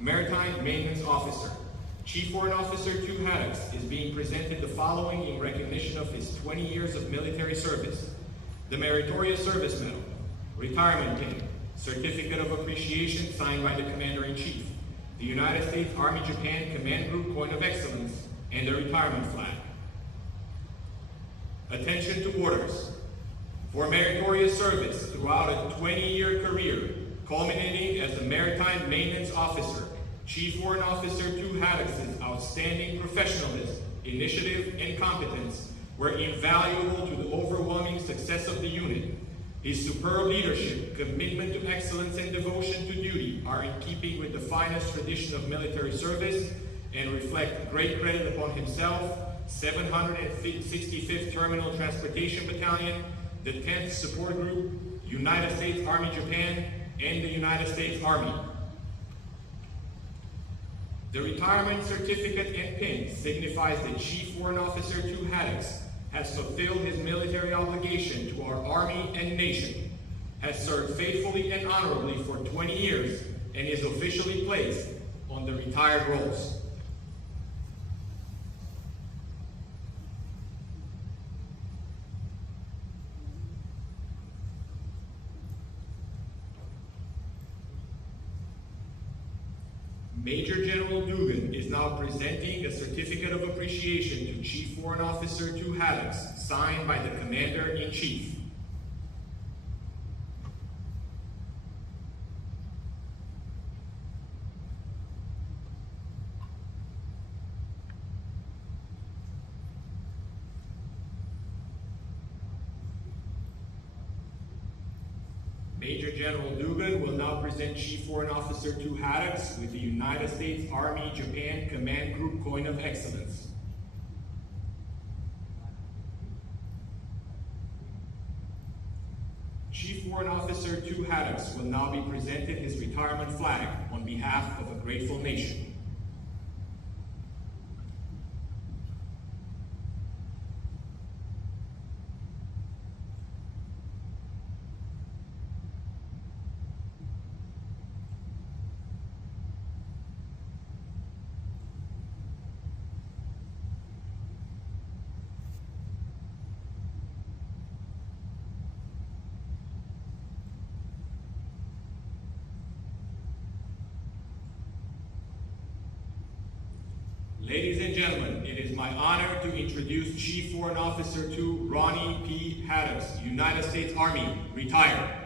Maritime Maintenance Officer. Chief Warrant Officer 2 Haddocks is being presented the following in recognition of his 20 years of military service: the Meritorious Service Medal, Retirement Pin, Certificate of Appreciation signed by the Commander-in-Chief, the United States Army Japan Command Group Coin of Excellence, and the retirement flag. Attention to orders. For meritorious service throughout a 20-year career, culminating as the Maritime Maintenance Officer, Chief Warrant Officer 2 Haddocks' outstanding professionalism, initiative, and competence were invaluable to the overwhelming success of the unit. His superb leadership, commitment to excellence, and devotion to duty are in keeping with the finest tradition of military service and reflect great credit upon himself, 765th Terminal Transportation Battalion, the 10th Support Group, United States Army Japan, and the United States Army. The retirement certificate and pin signifies that Chief Warrant Officer 2 Haddocks has fulfilled his military obligation to our Army and nation, has served faithfully and honorably for 20 years, and is officially placed on the retired rolls. Major General Dugan is now presenting a Certificate of Appreciation to Chief Warrant Officer 2 Haddocks, signed by the Commander-in-Chief. Major General Dugan will now present Chief Warrant Officer 2 Haddocks with the United States Army Japan Command Group Coin of Excellence. Chief Warrant Officer 2 Haddocks will now be presented his retirement flag on behalf of a grateful nation. Ladies and gentlemen, it is my honor to introduce Chief Warrant Officer 2 Ronnie P. Haddocks, United States Army, retired.